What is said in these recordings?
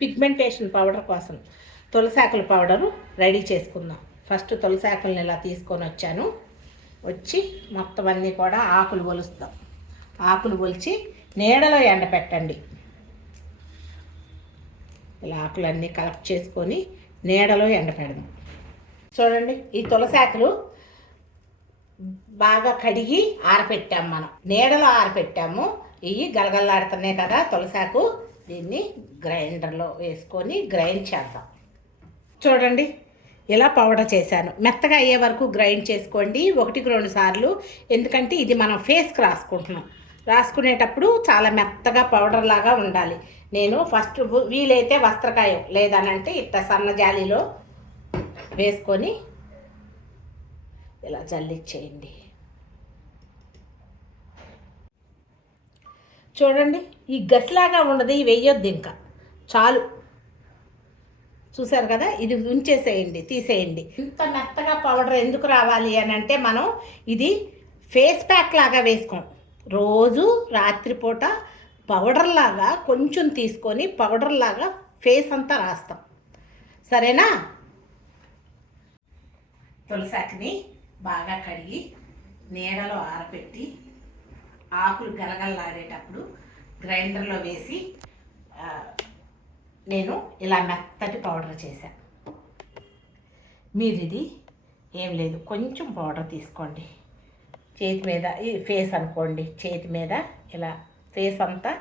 Pigmentation powder కోసం తులసాకుల powder ready చేసుకుందాం. ఫస్ట్ తులసాకులను ఇలా తీసుకొని వచ్చాను. వచ్చి మొత్తం అన్నీ కూడా ఆకులు పొలుస్తాం ఆకులు పొలిచి నీడలో ఎండపెట్టండి. ఇలా ఆకులన్నీ కలెక్ట్ చేసుకొని నీడలో ఎండపెడదాం. చూడండి ఈ తులసాకులు బాగా కడిగి ఆరపెట్టాము మనం. నీడలో ఆరపెట్టాము. ఇవి గలగల్లాడుతున్నాయి కదా తులసాకు. దీన్ని గ్రైండర్లో వేసుకొని గ్రైండ్ చేద్దాం. చూడండి ఇలా పౌడర్ చేశాను. మెత్తగా అయ్యే వరకు గ్రైండ్ చేసుకోండి. ఒకటికి రెండు సార్లు. ఎందుకంటే ఇది మనం ఫేస్కి రాసుకుంటున్నాం. రాసుకునేటప్పుడు చాలా మెత్తగా పౌడర్ లాగా ఉండాలి. నేను ఫస్ట్ వీలైతే వస్త్రకాయం లేదనంటే ఇట్ట సన్న జాలీలో వేసుకొని ఇలా జల్లిచ్చేయండి. చూడండి ఈ గసిలాగా ఉండదు వేయొద్దు ఇంకా. చాలు. చూసారు కదా? ఇది ఉంచేసేయండి తీసేయండి. ఇంత మెత్తగా పౌడర్ ఎందుకు రావాలి అని అంటే మనం ఇది ఫేస్ ప్యాక్ లాగా వేసుకోం. రోజు రాత్రిపూట పౌడర్ లాగా కొంచెం తీసుకొని పౌడర్ లాగా ఫేస్ అంతా రాస్తాం. సరేనా? తులసాకిని బాగా కడిగి నీడలో ఆరబెట్టి ఆకులు గలగలలాడేటప్పుడు గ్రైండర్లో వేసి నేను ఇలా మెత్తటి పౌడర్ చేశాను మీరు ఇది ఏం లేదు కొంచెం పౌడర్ తీసుకోండి. చేతి మీద ఈ ఫేస్ అనుకోండి చేతి మీద ఇలా ఫేస్ అంతా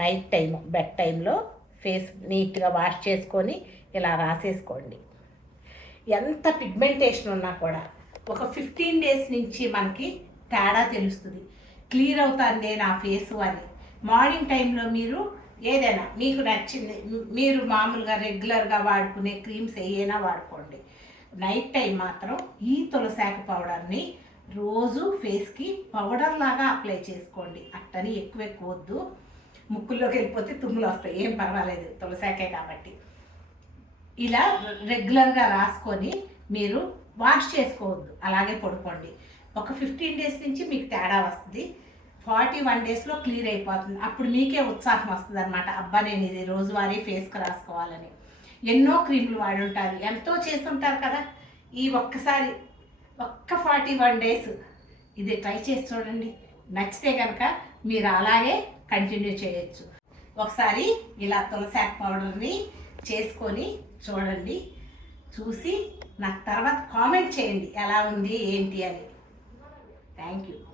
నైట్ టైం బెడ్ టైంలో ఫేస్ నీట్గా వాష్ చేసుకొని ఇలా రాసేసుకోండి. ఎంత పిగ్మెంటేషన్ ఉన్నా కూడా ఒక ఫిఫ్టీన్ డేస్ నుంచి మనకి తేడా తెలుస్తుంది. క్లియర్ అవుతుంది నా ఫేసు అని. మార్నింగ్ టైంలో మీరు ఏదైనా మీకు నచ్చింది మీరు మామూలుగా రెగ్యులర్గా వాడుకునే క్రీమ్స్ ఏదైనా వాడుకోండి. నైట్ టైం మాత్రం ఈ తులసాక పౌడర్ని రోజు ఫేస్కి పౌడర్ లాగా అప్లై చేసుకోండి. అట్టని ఎక్కువ ఎక్కువ వద్దు ముక్కుల్లోకి వెళ్ళిపోతే తుమ్ములు వస్తాయి. ఏం పర్వాలేదు. తులసాకే కాబట్టి. ఇలా రెగ్యులర్గా రాసుకొని మీరు వాష్ చేసుకోవద్దు. అలాగే పడుకోండి. ఒక ఫిఫ్టీన్ డేస్ నుంచి మీకు తేడా వస్తుంది. ఫార్టీ వన్ డేస్లో క్లియర్ అయిపోతుంది. అప్పుడు మీకే ఉత్సాహం వస్తుంది అనమాట అబ్బా నేను ఇది రోజువారీ ఫేస్కి రాసుకోవాలని. ఎన్నో క్రీములు వాడి ఉంటారు ఎంతో చేస్తుంటారు కదా. ఈ ఒక్కసారి ఒక్క ఫార్టీ వన్ డేస్ ఇది ట్రై చేసి చూడండి. నచ్చితే కనుక మీరు అలాగే కంటిన్యూ చేయొచ్చు. ఒకసారి ఇలా తులసాక్ పౌడర్ని చేసుకొని చూడండి. చూసి నాకు తర్వాత కామెంట్ చేయండి. ఎలా ఉంది ఏంటి అని. Thank you.